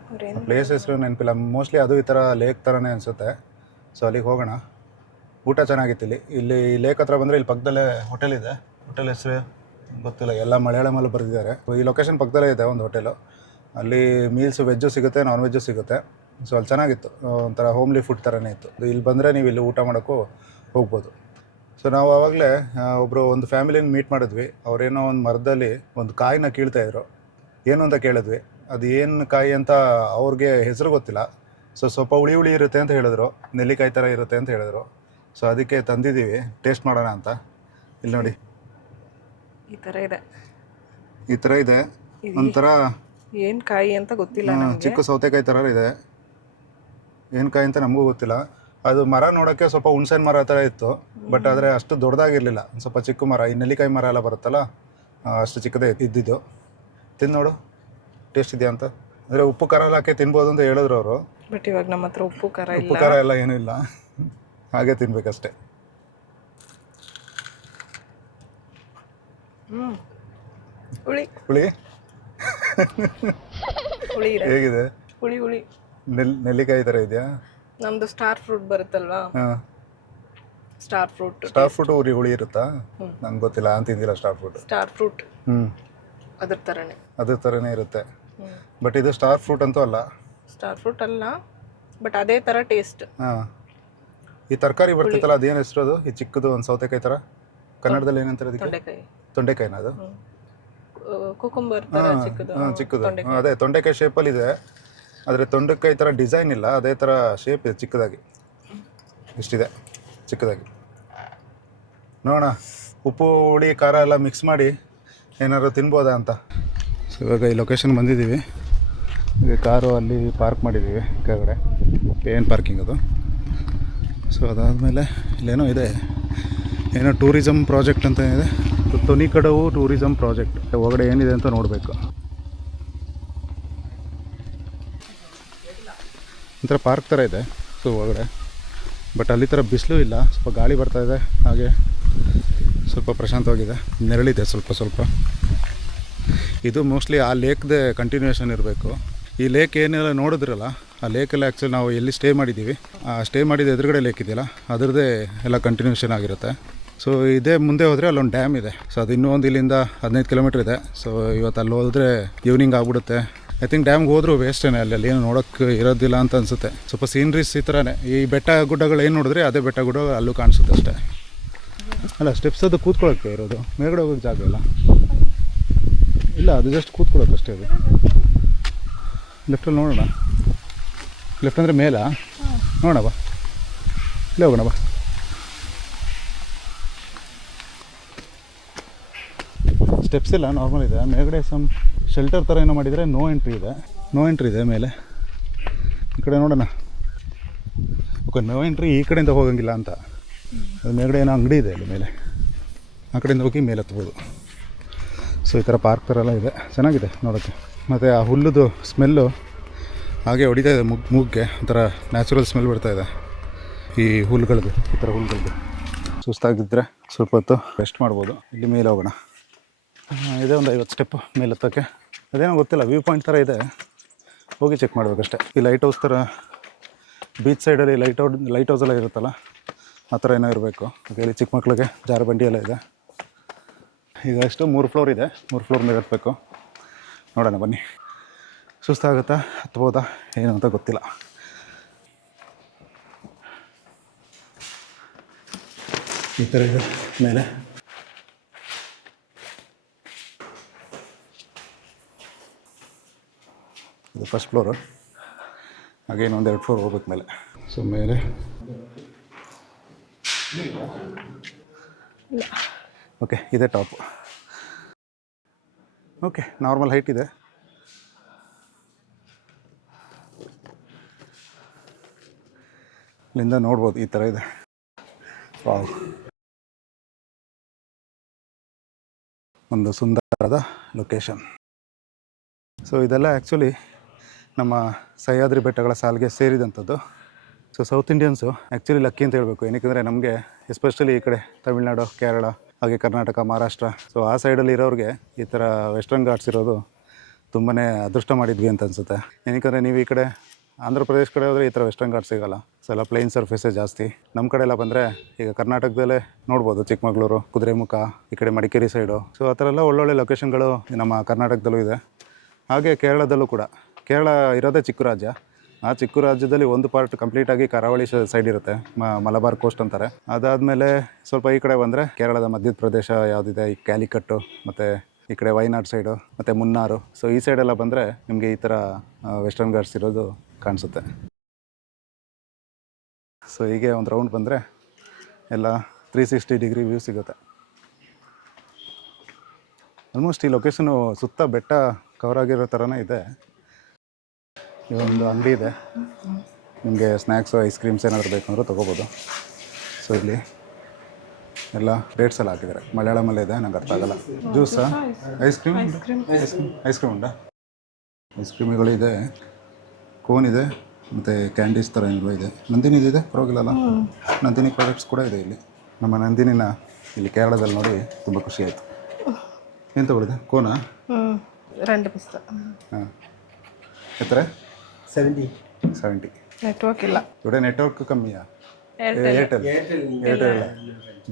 ಪ್ಲೇಸ್ ಹೆಸರು ನೆನಪಿಲ್ಲ. ಮೋಸ್ಟ್ಲಿ ಅದು ಈ ಥರ ಲೇಕ್ ಥರನೇ ಅನಿಸುತ್ತೆ. ಸೊ ಅಲ್ಲಿಗೆ ಹೋಗೋಣ. ಊಟ ಚೆನ್ನಾಗಿತ್ತು ಇಲ್ಲಿ ಲೇಕ್ ಹತ್ರ ಬಂದರೆ ಇಲ್ಲಿ ಪಕ್ಕದಲ್ಲೇ ಹೋಟೆಲ್ ಇದೆ. ಹೋಟೆಲ್ ಹೆಸರು ಗೊತ್ತಿಲ್ಲ, ಎಲ್ಲ ಮಲಯಾಳಮಲ್ಲಿ ಬರೆದಿದ್ದಾರೆ. ಈ ಲೊಕೇಶನ್ ಪಕ್ಕದಲ್ಲೇ ಇದೆ ಒಂದು ಹೋಟೆಲು. ಅಲ್ಲಿ ಮೀಲ್ಸು ವೆಜ್ಜು ಸಿಗುತ್ತೆ, ನಾನ್ ವೆಜ್ಜು ಸಿಗುತ್ತೆ. ಸೊ ಅಲ್ಲಿ ಚೆನ್ನಾಗಿತ್ತು, ಒಂಥರ ಹೋಮ್ಲಿ ಫುಡ್ ಥರನೇ ಇತ್ತು. ಇಲ್ಲಿ ಬಂದರೆ ನೀವು ಇಲ್ಲಿ ಊಟ ಮಾಡೋಕ್ಕೂ ಹೋಗ್ಬೋದು. ಸೊ ನಾವು ಆವಾಗಲೇ ಒಂದು ಫ್ಯಾಮಿಲಿನ ಮೀಟ್ ಮಾಡಿದ್ವಿ. ಅವರೇನೋ ಒಂದು ಮರದಲ್ಲಿ ಒಂದು ಕಾಯಿನ ಕೀಳ್ತಾಯಿದ್ರು. ಏನು ಅಂತ ಕೇಳಿದ್ವಿ. ಅದು ಏನು ಕಾಯಿ ಅಂತ ಅವ್ರಿಗೆ ಹೆಸರು ಗೊತ್ತಿಲ್ಲ. ಸೊ ಸ್ವಲ್ಪ ಹುಳಿ ಇರುತ್ತೆ ಅಂತ ಹೇಳಿದ್ರು, ನೆಲ್ಲಿಕಾಯಿ ಥರ ಇರುತ್ತೆ ಅಂತ ಹೇಳಿದ್ರು. ಸೊ ಅದಕ್ಕೆ ತಂದಿದ್ದೀವಿ, ಟೇಸ್ಟ್ ಮಾಡೋಣ ಅಂತ. ಇಲ್ಲಿ ನೋಡಿ, ಈ ಥರ ಇದೆ. ಒಂಥರ ಏನು ಕಾಯಿ ಅಂತ ಗೊತ್ತಿಲ್ಲ, ಚಿಕ್ಕ ಸೌತೆಕಾಯಿ ಥರ ಇದೆ. ಏನು ಕಾಯಿ ಅಂತ ನಮಗೂ ಗೊತ್ತಿಲ್ಲ. ಅದು ಮರ ನೋಡೋಕ್ಕೆ ಸ್ವಲ್ಪ ಹುಣ್ಸೆನ್ ಮರ ಥರ ಇತ್ತು, ಬಟ್ ಆದರೆ ಅಷ್ಟು ದೊಡ್ಡದಾಗಿರಲಿಲ್ಲ. ಒಂದು ಸ್ವಲ್ಪ ಚಿಕ್ಕ ಮರ, ಈ ನೆಲ್ಲಿಕಾಯಿ ಮರ ಎಲ್ಲ ಬರುತ್ತಲ್ಲ, ಅಷ್ಟು ಚಿಕ್ಕದೇ ಇದ್ದಿದ್ದು. ತಿಂದು ನೋಡು, ಟೇಸ್ಟ್ ಇದೆಯಾ ಅಂತ. ಅಂದರೆ ಉಪ್ಪು ಖಾರ ಎಲ್ಲ ಹಾಕಿ ತಿನ್ಬೋದು ಅಂತ ಹೇಳಿದ್ರು ಅವರು. ಬಟ್ ಇವಾಗ ನಮ್ಮ ಹತ್ರ ಉಪ್ಪು ಖಾರ ಎಲ್ಲ ಏನೂ ಇಲ್ಲ, ಹಾಗೆ ತಿನ್ಬೇಕಷ್ಟೆ. ಹುಳಿ ಹೇಗಿದೆ? ಹುಳಿ ನೆಲ್ಲಿಕಾಯಿ ಥರ ಇದೆಯಾ? ನಮ್ದು ಸ್ಟಾರ್ ಫ್ರೂಟ್ ಬರುತ್ತಲ್ವಾ, ಸ್ಟಾರ್ ಫ್ರೂಟ್ ಹುಳಿ ಇರುತ್ತಾ? ನಂಗೆ ಗೊತ್ತಿಲ್ಲ, ಅಂತಿದ್ದಿಲ್ಲ ಸ್ಟಾರ್ ಫ್ರೂಟ್. ಅದ್ರ ಥರನೇ ಇರುತ್ತೆ. ಬಟ್ ಇದು ಸ್ಟಾರ್ ಫ್ರೂಟ್ ಅಂತೂ ಅಲ್ಲ, ಸ್ಟಾರ್ ಫ್ರೂಟ್ ಅಲ್ಲ, ಬಟ್ ಅದೇ ಥರ ಟೇಸ್ಟ್. ಹಾಂ, ಈ ತರಕಾರಿ ಬರ್ತೈತಲ್ಲ ಅದೇನು ಹೆಸರು ಅದು? ಈ ಚಿಕ್ಕದು ಒಂದು ಸೌತೆಕಾಯಿ ಥರ, ಕನ್ನಡದಲ್ಲಿ ಏನಂತಾರೆ ಅದಕ್ಕೆ? ತೊಂಡೆಕಾಯಿ. ತೊಂಡೆಕಾಯಿನ ಅದು? ಕುಕುಂಬರ್ ಥರ ಚಿಕ್ಕದು. ಹಾಂ, ಚಿಕ್ಕದು. ಅದೇ ತೊಂಡೆಕಾಯಿ ಶೇಪಲ್ಲಿ ಇದೆ, ಆದರೆ ತೊಂಡೆಕಾಯಿ ಥರ ಡಿಸೈನ್ ಇಲ್ಲ, ಅದೇ ಥರ ಶೇಪ್ ಇದೆ ಚಿಕ್ಕದಾಗಿ. ಇಷ್ಟಿದೆ ಚಿಕ್ಕದಾಗಿ. ನೋಡೋಣ, ಉಪ್ಪು ಹುಳಿ ಖಾರ ಎಲ್ಲ ಮಿಕ್ಸ್ ಮಾಡಿ ಏನಾದ್ರು ತಿನ್ಬೋದಾ ಅಂತ. ಸೊ ಇವಾಗ ಈ ಲೊಕೇಶನ್ ಬಂದಿದ್ದೀವಿ. ಈಗ ಕಾರು ಅಲ್ಲಿ ಪಾರ್ಕ್ ಮಾಡಿದ್ದೀವಿ ಕೆಳಗಡೆ, ಪೇನ್ ಪಾರ್ಕಿಂಗ್ ಅದು. ಸೊ ಅದಾದಮೇಲೆ ಇಲ್ಲೇನೋ ಇದೆ, ಏನೋ ಟೂರಿಸಮ್ ಪ್ರಾಜೆಕ್ಟ್ ಅಂತ ಇದೆ, ತೊನಿಕಡವು ಟೂರಿಸಮ್ ಪ್ರಾಜೆಕ್ಟ್. ಒಳಗಡೆ ಏನಿದೆ ಅಂತ ನೋಡಬೇಕು. ಒಂಥರ ಪಾರ್ಕ್ ಥರ ಇದೆ ಸೊ ಒಳಗಡೆ, ಬಟ್ ಅಲ್ಲಿ ಥರ ಬಿಸಿಲು ಇಲ್ಲ, ಸ್ವಲ್ಪ ಗಾಳಿ ಬರ್ತಾಯಿದೆ, ಹಾಗೆ ಸ್ವಲ್ಪ ಪ್ರಶಾಂತವಾಗಿದೆ, ನೆರಳಿದೆ ಸ್ವಲ್ಪ. ಇದು ಮೋಸ್ಟ್ಲಿ ಆ ಲೇಕ್ದೇ ಕಂಟಿನ್ಯೂಷನ್ ಇರಬೇಕು. ಈ ಲೇಕ್ ಏನೆಲ್ಲ ನೋಡಿದ್ರಲ್ಲ, ಆ ಲೇಕೆಲ್ಲ ಆ್ಯಕ್ಚುಲಿ ನಾವು ಎಲ್ಲಿ ಸ್ಟೇ ಮಾಡಿದ್ದೀವಿ, ಆ ಸ್ಟೇ ಮಾಡಿದ ಎದುರುಗಡೆ ಲೇಕ್ ಇದೆಯಲ್ಲ ಅದರದ್ದೇ ಎಲ್ಲ ಕಂಟಿನ್ಯೂಷನ್ ಆಗಿರುತ್ತೆ. ಸೊ ಇದೇ ಮುಂದೆ ಹೋದರೆ ಅಲ್ಲೊಂದು ಡ್ಯಾಮ್ ಇದೆ. ಸೊ ಅದು ಇನ್ನೂ ಒಂದು ಇಲ್ಲಿಂದ 15 ಕಿಲೋಮೀಟ್ರ್ ಇದೆ. ಸೊ ಇವತ್ತು ಅಲ್ಲಿ ಹೋದರೆ ಈವ್ನಿಂಗ್ ಆಗ್ಬಿಡುತ್ತೆ. ಐ ಥಿಂಕ್ ಡ್ಯಾಮ್ಗೆ ಹೋದರೂ ವೇಸ್ಟೇ, ಅಲ್ಲಿ ಏನು ನೋಡೋಕ್ಕೆ ಇರೋದಿಲ್ಲ ಅಂತ ಅನಿಸುತ್ತೆ. ಸ್ವಲ್ಪ ಸೀನ್ರೀಸ್ ಈ ಥರನೇ, ಈ ಬೆಟ್ಟ ಗುಡ್ಡಗಳು ಏನು ನೋಡಿದ್ರೆ ಅದೇ ಬೆಟ್ಟ ಗುಡ್ಡ ಅಲ್ಲೂ ಕಾಣಿಸುತ್ತೆ ಅಷ್ಟೇ. ಅಲ್ಲ, ಸ್ಟೆಪ್ಸ್ ಅದು ಕೂತ್ಕೊಳ್ಳೋಕ್ಕೆ ಇರೋದು, ಮೇಲ್ಗಡೆ ಹೋಗೋಕ್ಕೆ ಜಾಗ ಇಲ್ಲ, ಅದು ಜಸ್ಟ್ ಕೂತ್ಕೊಳ್ಳೋಕೆ ಅಷ್ಟೇ. ಅದು ಲೆಫ್ಟಲ್ಲಿ ನೋಡೋಣ. ಲೆಫ್ಟ್ ಅಂದರೆ ಮೇಲ ನೋಡೋಣ ಬಾ, ಇಲ್ಲೇ ಹೋಗೋಣ ಬಾ. ಸ್ಟೆಪ್ಸ್ ಇಲ್ಲ, ನಾರ್ಮಲ್ ಇದೆ. ಮೇಲ್ಗಡೆ ಸಮ್ ಶೆಲ್ಟರ್ ಥರ ಏನೋ ಮಾಡಿದರೆ ನೋ ಎಂಟ್ರಿ ಇದೆ ಮೇಲೆ. ಈ ಕಡೆ ನೋಡೋಣ. ಓಕೆ, ನೋ ಎಂಟ್ರಿ ಈ ಕಡೆಯಿಂದ ಹೋಗೋಂಗಿಲ್ಲ ಅಂತ. ಅದು ಮೇಲ್ಗಡೆ ಏನೋ ಅಂಗಡಿ ಇದೆ ಅಲ್ಲಿ ಮೇಲೆ, ಆ ಕಡೆಯಿಂದ ಹೋಗಿ ಮೇಲೆ ಹತ್ಬೋದು. ಸೊ ಈ ಥರ ಪಾರ್ಕ್ ಥರ ಎಲ್ಲ ಇದೆ, ಚೆನ್ನಾಗಿದೆ ನೋಡೋಕ್ಕೆ. ಮತ್ತು ಆ ಹುಲ್ಲುದು ಸ್ಮೆಲ್ಲು ಹಾಗೆ ಹೊಡಿತಾ ಇದೆ ಮೂಗಿಗೆ, ಒಂಥರ ನ್ಯಾಚುರಲ್ ಸ್ಮೆಲ್ ಬರ್ತಾಯಿದೆ ಈ ಹುಲ್ಲುಗಳದ್ದು. ಈ ಥರ ಹುಲ್ಲುಗಳದ್ದು ಸುಸ್ತಾಗಿದ್ದರೆ ಸ್ವಲ್ಪ ಹೊತ್ತು ರೆಸ್ಟ್ ಮಾಡ್ಬೋದು. ಇಲ್ಲಿ ಮೇಲೆ ಹೋಗೋಣ. ಇದೇ ಒಂದು 50 ಸ್ಟೆಪ್ಪು ಮೇಲೆ ಹತ್ತೋಕ್ಕೆ. ಅದೇನೋ ಗೊತ್ತಿಲ್ಲ, ವ್ಯೂ ಪಾಯಿಂಟ್ ಥರ ಇದೆ, ಹೋಗಿ ಚೆಕ್ ಮಾಡಬೇಕಷ್ಟೆ. ಈ ಲೈಟ್ ಹೌಸ್ ಥರ ಬೀಚ್ ಸೈಡಲ್ಲಿ ಲೈಟ್ ಹೌಸ್ ಎಲ್ಲ ಇರುತ್ತಲ್ಲ, ಆ ಥರ ಏನೋ ಇರಬೇಕು. ಇಲ್ಲಿ ಚಿಕ್ಕ ಮಕ್ಕಳಿಗೆ ಜಾರುಬಂಡಿ ಎಲ್ಲ ಇದೆ. ಈಗ ಎಷ್ಟು 3 ಫ್ಲೋರ್ ಇದೆ, 3 ಫ್ಲೋರ್ ಮೇಲೆ ಹತ್ತಬೇಕು. ನೋಡೋಣ ಬನ್ನಿ. ಸುಸ್ತಾಗುತ್ತಾ, ಹತ್ಬೋದಾ ಏನು ಅಂತ ಗೊತ್ತಿಲ್ಲ. ಈ ಥರ ಇದೆ ಮೇಲೆ. ಇದು ಫಸ್ಟ್ ಫ್ಲೋರು, ಹಾಗೆ ಇನ್ನೊಂದು 2 ಫ್ಲೋರ್ ಹೋಗ್ಬೇಕು ಮೇಲೆ. ಸೊ ಮೇಲೆ ಓಕೆ, ಇದೇ ಟಾಪು. ಓಕೆ, ನಾರ್ಮಲ್ ಹೈಟ್ ಇದೆ. ಇಲ್ಲಿಂದ ನೋಡ್ಬೋದು, ಈ ಥರ ಇದೆ. ವಾವ್, ಒಂದು ಸುಂದರವಾದ ಲೊಕೇಶನ್. ಸೊ ಇದೆಲ್ಲ ಆ್ಯಕ್ಚುಲಿ ನಮ್ಮ ಸಹ್ಯಾದ್ರಿ ಬೆಟ್ಟಗಳ ಸಾಲಿಗೆ ಸೇರಿದಂಥದ್ದು. So south Indians actually lucky ಅಂತ ಹೇಳಬೇಕು. ಏನಕ್ಕೆ ನಮಗೆ ಎಸ್ಪೆಷಲಿ ಈ ಕಡೆ ತಮಿಳ್ನಾಡು, ಕೇರಳ, ಹಾಗೆ ಕರ್ನಾಟಕ, ಮಹಾರಾಷ್ಟ್ರ, ಸೊ ಆ ಸೈಡಲ್ಲಿ ಇರೋರಿಗೆ ಈ ಥರ ವೆಸ್ಟರ್ನ್ ಘಾಟ್ಸ್ ಇರೋದು ತುಂಬಾ ಅದೃಷ್ಟ ಮಾಡಿದ್ವಿ ಅಂತ ಅನಿಸುತ್ತೆ. ಏನಕ್ಕೆ ನೀವು ಈ ಕಡೆ ಆಂಧ್ರ ಪ್ರದೇಶ ಕಡೆ ಹೋದರೆ ಈ ಥರ ವೆಸ್ಟರ್ನ್ ಘಾಟ್ಸ್ ಸಿಗೋಲ್ಲ. ಸೊ ಎಲ್ಲ ಪ್ಲೇನ್ ಸರ್ಫೇಸೇ ಜಾಸ್ತಿ. ನಮ್ಮ ಕಡೆ ಎಲ್ಲ ಬಂದರೆ ಈಗ ಕರ್ನಾಟಕದಲ್ಲೇ ನೋಡ್ಬೋದು, ಚಿಕ್ಕಮಗಳೂರು, ಕುದುರೆಮುಖ, ಈ ಕಡೆ ಮಡಿಕೇರಿ ಸೈಡು. ಸೊ ಆ ಥರ ಎಲ್ಲ ಒಳ್ಳೊಳ್ಳೆ ಲೊಕೇಶನ್ಗಳು ನಮ್ಮ ಕರ್ನಾಟಕದಲ್ಲೂ ಇದೆ. ಹಾಗೆ ಕೇರಳದಲ್ಲೂ ಕೂಡ. ಕೇರಳ ಇರೋದೇ ಚಿಕ್ಕ ರಾಜ್ಯ. ಆ ಚಿಕ್ಕ ರಾಜ್ಯದಲ್ಲಿ ಒಂದು ಪಾರ್ಟ್ ಕಂಪ್ಲೀಟಾಗಿ ಕರಾವಳಿ ಸೈಡ್ ಇರುತ್ತೆ, ಮಲಬಾರ್ ಕೋಸ್ಟ್ ಅಂತಾರೆ. ಅದಾದಮೇಲೆ ಸ್ವಲ್ಪ ಈ ಕಡೆ ಬಂದರೆ ಕೇರಳದ ಮಧ್ಯ ಪ್ರದೇಶ ಯಾವುದಿದೆ, ಈ ಕ್ಯಾಲಿಕಟ್ಟು, ಮತ್ತು ಈ ಕಡೆ ವಯನಾಡ್ ಸೈಡು, ಮತ್ತು ಮುನ್ನಾರು. ಸೊ ಈ ಸೈಡೆಲ್ಲ ಬಂದರೆ ನಿಮಗೆ ಈ ಥರ ವೆಸ್ಟರ್ನ್ ಘಾಟ್ಸ್ ಇರೋದು ಕಾಣಿಸುತ್ತೆ. ಸೊ ಹೀಗೆ ಒಂದು ರೌಂಡ್ ಬಂದರೆ ಎಲ್ಲ 360 ಡಿಗ್ರಿ ವ್ಯೂ ಸಿಗುತ್ತೆ. ಆಲ್ಮೋಸ್ಟ್ ಈ ಲೊಕೇಶನು ಸುತ್ತ ಬೆಟ್ಟ ಕವರ್ ಆಗಿರೋ ಥರನೇ ಇದೆ. ಇದೊಂದು ಅಂಗಡಿ ಇದೆ, ನಿಮಗೆ ಸ್ನ್ಯಾಕ್ಸು, ಐಸ್ ಕ್ರೀಮ್ಸ್ ಏನಾದರೂ ಬೇಕಂದ್ರೂ ತೊಗೋಬೋದು. ಸೊ ಇಲ್ಲಿ ಎಲ್ಲ ಡೇಟ್ಸ್ ಎಲ್ಲ ಹಾಕಿದ್ದಾರೆ, ಮಲಯಾಳಮಲ್ಲೇ ಇದೆ, ನಂಗೆ ಅರ್ಥ ಆಗಲ್ಲ. ಜ್ಯೂಸಾ, ಐಸ್ ಕ್ರೀಮ್ ಉಂಟಾ? ಐಸ್ ಕ್ರೀಮ್ಗಳಿದೆ, ಕೋನ್ ಇದೆ, ಮತ್ತು ಕ್ಯಾಂಡೀಸ್ ಥರ ಏನೆಲ್ಲ ಇದೆ. ನಂದಿನಿದು ಇದೆ, ಪರವಾಗಿಲ್ಲಲ್ಲ. ನಂದಿನಿ ಪ್ರಾಡಕ್ಟ್ಸ್ ಕೂಡ ಇದೆ ಇಲ್ಲಿ. ನಮ್ಮ ನಂದಿನಿನ ಇಲ್ಲಿ ಕೇರಳದಲ್ಲಿ ನೋಡಿ ತುಂಬ ಖುಷಿ ಆಯಿತು. ಏನು ತೊಗೊಳಿದೆ? ಕೋನಾ? 2 ಪೀಸ್. ಹಾಂ, ಎತ್ತರ 70. ನೆಟ್ವರ್ಕ್ ಇಲ್ಲ ಇವಡೆ. ನೆಟ್ವರ್ಕ್ ಕಮ್ಮಿಯಾ? Airtel,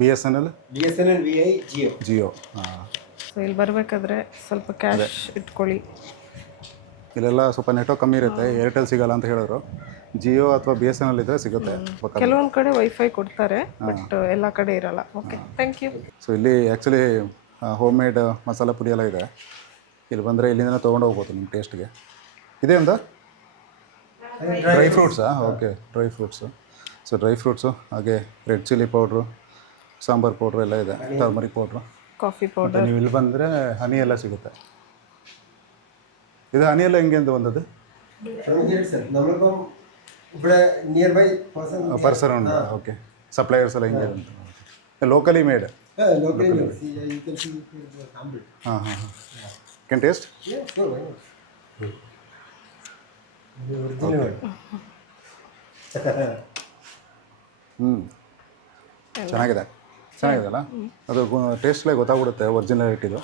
BSNL, VI, Jio. So ಇಲ್ಲಿ ಬರಬೇಕಾದ್ರೆ ಸ್ವಲ್ಪ ಕ್ಯಾಶ್ ಇಟ್ಕೊಳ್ಳಿ. ಇಲ್ಲೆಲ್ಲ ಸ್ವಲ್ಪ ನೆಟ್ವರ್ಕ್ ಕಮ್ಮಿ ಇರುತ್ತೆ, ಏರ್ಟೆಲ್ ಸಿಗಲ್ಲ ಅಂತ ಹೇಳಿದ್ರು. ಜಿಯೋ ಅಥವಾ ಬಿ ಎಸ್ ಎನ್ ಎಲ್ ಇದ್ದರೆ ಸಿಗುತ್ತೆ. ಕೆಲವೊಂದು ಕಡೆ ವೈಫೈ ಕೊಡ್ತಾರೆ, ಬಟ್ ಎಲ್ಲ ಕಡೆ ಇರಲ್ಲ. Okay, thank you. ಸೊ ಇಲ್ಲಿ ಆ್ಯಕ್ಚುಲಿ ಹೋಮ್ ಮೇಡ್ ಮಸಾಲ ಪುಡಿ ಎಲ್ಲ ಇದೆ. ಇಲ್ಲಿ ಬಂದರೆ ಇಲ್ಲಿಂದ ತೊಗೊಂಡು ಹೋಗ್ಬೋದು ನಿಮ್ಮ ಟೇಸ್ಟ್ಗೆ. ಇದೆ ಅಂತ ಡ್ರೈ ಫ್ರೂಟ್ಸಾ? Okay, dry fruits. So dry fruits, ಹಾಗೆ red chilli powder, sambar powder ಎಲ್ಲ ಇದೆ, ಟರ್ಮರಿಕ್ ಪೌಡ್ರು. ಕಾಫಿ ಮತ್ತು ಪೌಡರ್. ನೀವು ಇಲ್ಲಿ ಬಂದರೆ ಹನಿ ಎಲ್ಲ ಸಿಗುತ್ತೆ. ഇത് ഹണിയെല്ലാം എങ്കിൽ എന്ത് വന്നത് നമ്മളിപ്പം ഇവിടെ നിയർ ബൈ പർസൺ ഉണ്ട്. ഓക്കെ, സപ്ലയേഴ്സ് എല്ലാം എങ്കിൽ ലോക്കലി മെയ്ഡ്. ಹಾಂ ಹಾಂ ಹಾಂ. Can taste? ಚೆನ್ನಾಗಿದೆ, ಚೆನ್ನಾಗಿದೆಲ್ಲ ಅದು ಟೇಸ್ಟ್ಲೇ ಗೊತ್ತಾಗ್ಬಿಡುತ್ತೆ ಒರಿಜಿನಾಲಿಟಿದು.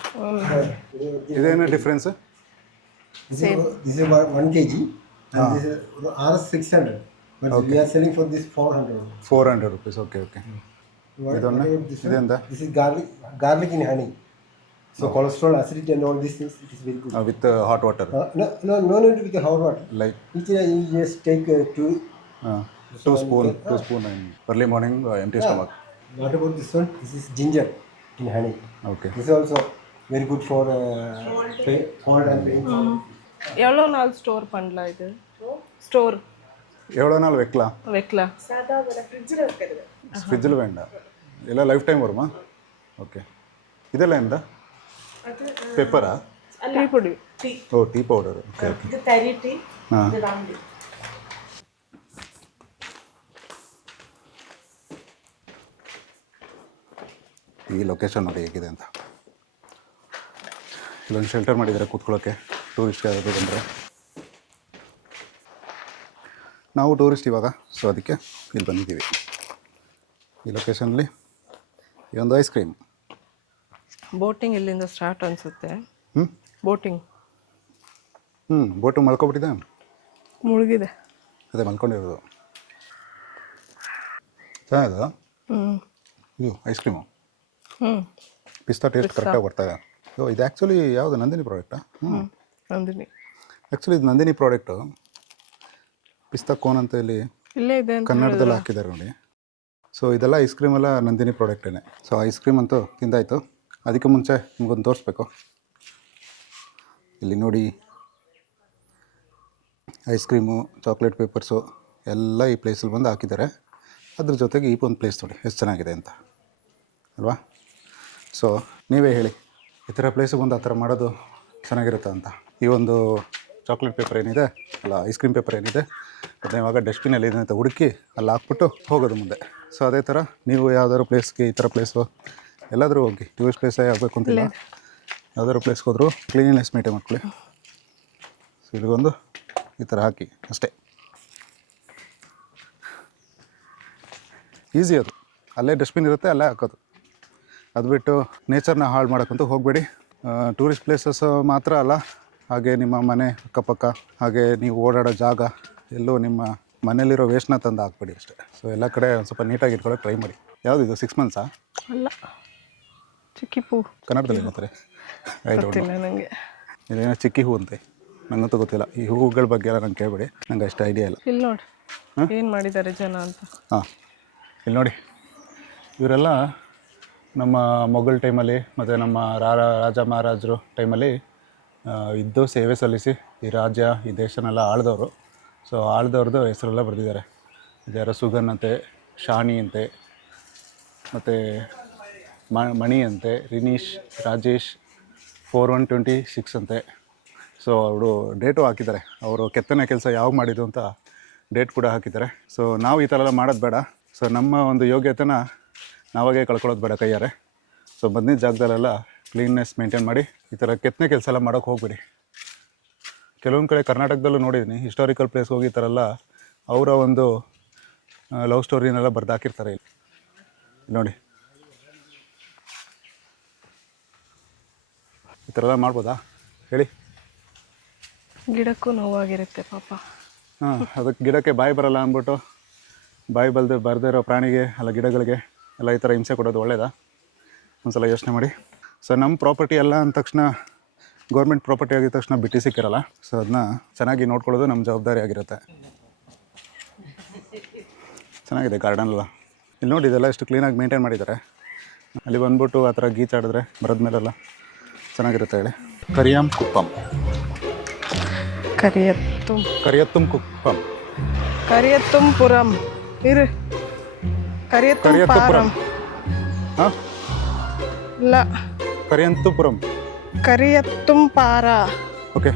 ಇದೇನು difference? This is 1 kg and this is RS 600. But we are selling for this 400. 400 rupees. Okay, okay. This is garlic in honey. So cholesterol, acidity and all these things, it is very good. With hot water? No need with the hot water. Like? You just take 2 spoon in early morning, empty stomach. What about this one? This is ginger in honey. Okay. This is also very good for cold and pain. எவ்வளோ நாள் store பண்ணலாம் இது? Store எவ்வளோ நாள் வைக்கலாம்? வைக்கலாம். ஃப்ரிட்ஜில் வேண்டாம், எல்லாம் லைஃப் டைம் வருமா? ஓகே. இதெல்லாம் எந்த பெப்பரா? ಟೀ ಪುಡಿ. ಓ, ಟೀ ಪೌಡರ್. Okay okay. ಇದು ತರಿ ಟೀ, ಹಾಂ. ಇದು ರಾಮ್ ಟೀ. ಈ ಲೊಕೇಶನ್ ನೋಡಿ ಹೇಗಿದೆ ಅಂತ. ಇಲ್ಲೊಂದು ಶೆಲ್ಟರ್ ಮಾಡಿದ್ದಾರೆ ಕೂತ್ಕೊಳ್ಳೋಕ್ಕೆ, ಟೂರಿಸ್ಟ್ ಯಾರಾದರೂ ಬಂದರೆ. ನಾವು ಟೂರಿಸ್ಟ್ ಇವಾಗ, ಸೊ ಅದಕ್ಕೆ ಇಲ್ಲಿ ಬಂದಿದ್ದೀವಿ. ಈ ಲೊಕೇಶನಲ್ಲಿ ಈ ಒಂದು ಐಸ್ ಕ್ರೀಮ್. ಬೋಟಿಂಗ್ ಇಲ್ಲಿಂದ ಸ್ಟಾರ್ಟ್ ಅನಿಸುತ್ತೆ. ಬೋಟಿಂಗ್. ಬೋಟು ಮಲ್ಕೊಬಿಟ್ಟಿದೆ, ಮುಳುಗಿದೆ. ಅದೇ ಮಲ್ಕೊಂಡಿರೋದು. ಚೆನ್ನಾಗಿದೆ ಇದು ಐಸ್ ಕ್ರೀಮು. ಪಿಸ್ತಾ ಟೇಸ್ಟ್ ಕರೆಕ್ಟಾಗಿ ಬರ್ತಾಯಿದೆ. ಸೊ ಇದು ಆ್ಯಕ್ಚುಲಿ ಯಾವುದು ನಂದಿನಿ ಪ್ರಾಡಕ್ಟಾ? ನಂದಿನಿ. ಆ್ಯಕ್ಚುಲಿ ಇದು ನಂದಿನಿ ಪ್ರಾಡಕ್ಟು. ಪಿಸ್ತಾ ಕೋನ್ ಅಂತ ಇಲ್ಲಿ ಇಲ್ಲೇ ಇದೆ ಅಂತ ಕನ್ನಡದಲ್ಲಿ ಹಾಕಿದ್ದಾರೆ ನೋಡಿ. ಸೊ ಇದೆಲ್ಲ ಐಸ್ ಕ್ರೀಮೆಲ್ಲ ನಂದಿನಿ ಪ್ರಾಡಕ್ಟೇನೆ. ಸೊ ಐಸ್ ಕ್ರೀಮ್ ಅಂತೂ ತಿಂದಾಯಿತು. ಅದಕ್ಕೆ ಮುಂಚೆ ನಿಮ್ಗೊಂದು ತೋರಿಸ್ಬೇಕು. ಇಲ್ಲಿ ನೋಡಿ, ಐಸ್ ಕ್ರೀಮು, ಚಾಕ್ಲೇಟ್ ಪೇಪರ್ಸು ಎಲ್ಲ ಈ ಪ್ಲೇಸಲ್ಲಿ ಬಂದು ಹಾಕಿದ್ದಾರೆ. ಅದ್ರ ಜೊತೆಗೆ ಈ ಒಂದು ಪ್ಲೇಸ್ ನೋಡಿ ಎಷ್ಟು ಚೆನ್ನಾಗಿದೆ ಅಂತ ಅಲ್ವಾ? ಸೊ ನೀವೇ ಹೇಳಿ, ಈ ಥರ ಪ್ಲೇಸಿಗೆ ಬಂದು ಆ ಥರ ಮಾಡೋದು ಚೆನ್ನಾಗಿರುತ್ತಾ ಅಂತ. ಈ ಒಂದು ಚಾಕ್ಲೇಟ್ ಪೇಪರ್ ಏನಿದೆ ಅಲ್ಲ, ಐಸ್ ಕ್ರೀಮ್ ಪೇಪರ್ ಏನಿದೆ, ಅದನ್ನ ಇವಾಗ ಡಸ್ಟ್ಬಿನಲ್ಲಿ ಇದೆ ಅಂತ ಹುಡುಕಿ ಅಲ್ಲಿ ಹಾಕ್ಬಿಟ್ಟು ಹೋಗೋದು ಮುಂದೆ. ಸೊ ಅದೇ ಥರ ನೀವು ಯಾವ್ದಾದ್ರು ಪ್ಲೇಸ್ಗೆ, ಈ ಥರ ಪ್ಲೇಸು ಎಲ್ಲಾದರೂ ಹೋಗಿ, ಟೂರಿಸ್ಟ್ ಪ್ಲೇಸೇ ಆಗಬೇಕು ಅಂತಿಲ್ಲ, ಯಾವ್ದಾದ್ರು ಪ್ಲೇಸ್ಗೆ ಹೋದರೂ ಕ್ಲೀನ್ನೆಸ್ ಮೇಂಟೈನ್ ಮಾಡ್ಕೊಳ್ಳಿ. ಸೊ ಇಲ್ಲಿಗೊಂದು ಈ ಥರ ಹಾಕಿ ಅಷ್ಟೇ, ಈಸಿ ಅದು. ಅಲ್ಲೇ ಡಸ್ಟ್ಬಿನ್ ಇರುತ್ತೆ, ಅಲ್ಲೇ ಹಾಕೋದು. ಅದು ಬಿಟ್ಟು ನೇಚರ್ನ ಹಾಳು ಮಾಡೋಕ್ಕಂತೂ ಹೋಗಬೇಡಿ. ಟೂರಿಸ್ಟ್ ಪ್ಲೇಸಸ್ ಮಾತ್ರ ಅಲ್ಲ, ಹಾಗೆ ನಿಮ್ಮ ಮನೆ ಅಕ್ಕಪಕ್ಕ, ಹಾಗೆ ನೀವು ಓಡಾಡೋ ಜಾಗ, ಎಲ್ಲೂ ನಿಮ್ಮ ಮನೇಲಿರೋ ವೇಸ್ಟ್ನ ತಂದು ಹಾಕ್ಬೇಡಿ ಅಷ್ಟೇ. ಸೊ ಎಲ್ಲ ಕಡೆ ಒಂದು ಸ್ವಲ್ಪ ನೀಟಾಗಿ ಇಟ್ಕೊಳ್ಳೋಕೆ ಟ್ರೈ ಮಾಡಿ. ಯಾವುದಿದು 6 months ಅಲ್ಲ, ಚಿಕ್ಕಿ ಹೂ. ಕನ್ನಡದಲ್ಲಿ ಏನಂತಾರೆ? ಗೊತ್ತಿಲ್ಲ ನನಗೆ. ಇದೇನೋ ಚಿಕ್ಕಿ ಹೂ ಅಂತೆ, ನಂಗಂತೂ ಗೊತ್ತಿಲ್ಲ. ಈ ಹೂವುಗಳ ಬಗ್ಗೆ ಎಲ್ಲ ನಂಗೆ ಕೇಳಬೇಡಿ, ನಂಗೆ ಅಷ್ಟು ಐಡಿಯಾ ಇಲ್ಲ. ಇಲ್ಲಿ ನೋಡಿ ಏನು ಮಾಡಿದ್ದಾರೆ ಜನ ಅಂತ. ಹಾಂ, ಇಲ್ಲಿ ನೋಡಿ, ಇವರೆಲ್ಲ ನಮ್ಮ ಮೊಘಲ್ ಟೈಮಲ್ಲಿ ಮತ್ತು ನಮ್ಮ ರಾಜ ಮಹಾರಾಜರು ಟೈಮಲ್ಲಿ ಇದ್ದು ಸೇವೆ ಸಲ್ಲಿಸಿ ಈ ರಾಜ್ಯ, ಈ ದೇಶನೆಲ್ಲ ಆಳಿದವರು. ಸೊ ಆಳಿದವ್ರದ್ದು ಹೆಸರೆಲ್ಲ ಬರೆದಿದ್ದಾರೆ. ಇದ್ಯಾರೋ ಸುಗನ್ ಅಂತೆ, ಶಾನಿ ಅಂತೆ, ಮತ್ತು ಮಣಿ ಅಂತೆ, ರಿನೀಶ್, ರಾಜೇಶ್, 4126 ಅಂತೆ. ಸೊ ಅವರು ಡೇಟು ಹಾಕಿದ್ದಾರೆ, ಅವರು ಕೆತ್ತನೆ ಕೆಲಸ ಯಾವಾಗ ಮಾಡಿದ್ದು ಅಂತ ಡೇಟ್ ಕೂಡ ಹಾಕಿದ್ದಾರೆ. ಸೊ ನಾವು ಈ ಥರ ಎಲ್ಲ ಮಾಡೋದು ಬೇಡ. ಸೊ ನಮ್ಮ ಒಂದು ಯೋಗ್ಯತೆನ ನಾವಾಗೇ ಕಳ್ಕೊಳ್ಳೋದು ಬೇಡ ಕೈಯಾರೆ. ಸೊ ಬಂದಿದ್ದ ಜಾಗದಲ್ಲೆಲ್ಲ ಕ್ಲೀನ್ನೆಸ್ ಮೇಂಟೈನ್ ಮಾಡಿ, ಈ ಥರ ಕೆತ್ತನೆ ಕೆಲಸ ಎಲ್ಲ ಮಾಡೋಕ್ಕೆ ಹೋಗ್ಬೇಡಿ. ಕೆಲವೊಂದು ಕಡೆ ಕರ್ನಾಟಕದಲ್ಲೂ ನೋಡಿದ್ದೀನಿ, ಹಿಸ್ಟಾರಿಕಲ್ ಪ್ಲೇಸ್ ಹೋಗಿ ಈ ಥರ ಎಲ್ಲ ಅವರ ಒಂದು ಲವ್ ಸ್ಟೋರಿನೆಲ್ಲ ಬರ್ದು ಹಾಕಿರ್ತಾರೆ. ಇಲ್ಲಿ ನೋಡಿ, ಈ ಥರ ಎಲ್ಲ ಮಾಡ್ಬೋದಾ ಹೇಳಿ? ಗಿಡಕ್ಕೂ ನೋವಾಗಿರುತ್ತೆ ಪಾಪ. ಹಾಂ, ಅದಕ್ಕೆ ಗಿಡಕ್ಕೆ ಬಾಯಿ ಬರಲ್ಲ ಅಂದ್ಬಿಟ್ಟು ಬಾಯಿ ಬರದೇ ಇರೋ ಪ್ರಾಣಿಗೆ ಅಲ್ಲ ಗಿಡಗಳಿಗೆ ಎಲ್ಲ ಈ ಥರ ಹಿಂಸೆ ಕೊಡೋದು ಒಳ್ಳೆಯದಾ? ಒಂದು ಸಲ ಯೋಚನೆ ಮಾಡಿ. ಸೊ ನಮ್ಮ ಪ್ರಾಪರ್ಟಿ ಎಲ್ಲ ಅಂದ ತಕ್ಷಣ ಗೌರ್ಮೆಂಟ್ ಪ್ರಾಪರ್ಟಿ ಆಗಿದ ತಕ್ಷಣ ಬಿಟ್ಟು ಸಿಕ್ಕಿರಲ್ಲ, ಸೊ ಅದನ್ನ ಚೆನ್ನಾಗಿ ನೋಡ್ಕೊಳ್ಳೋದು ನಮ್ಮ ಜವಾಬ್ದಾರಿ ಆಗಿರುತ್ತೆ. ಚೆನ್ನಾಗಿದೆ ಗಾರ್ಡನ್ ಎಲ್ಲ. ಇಲ್ಲಿ ನೋಡಿ ಇದೆಲ್ಲ ಎಷ್ಟು ಕ್ಲೀನಾಗಿ ಮೇಂಟೈನ್ ಮಾಡಿದ್ದಾರೆ. ಅಲ್ಲಿ ಬಂದ್ಬಿಟ್ಟು ಆ ಥರ ಗೀಚಾಡಿದ್ರೆ ಬರೋದ ಮೇಲೆಲ್ಲ ಚೆನ್ನಾಗಿರುತ್ತೆ ಹೇಳಿ. ಕರಿಯಂ ಕುಪ್ಪಂ, ಕರಿಯತ್ತುಂ ಕುಪ್ಪಂ, ಕರಿಯತ್ತುಂಪುರಂ ಇರು ಕರಿಯತ್ತುಪುರಂ. ಹಾಂ, ಇಲ್ಲ ಕರಿಯಂತುಪುರಂ. ಕರಿಯತ್ತುಂಪಾರ. ಓಕೆ.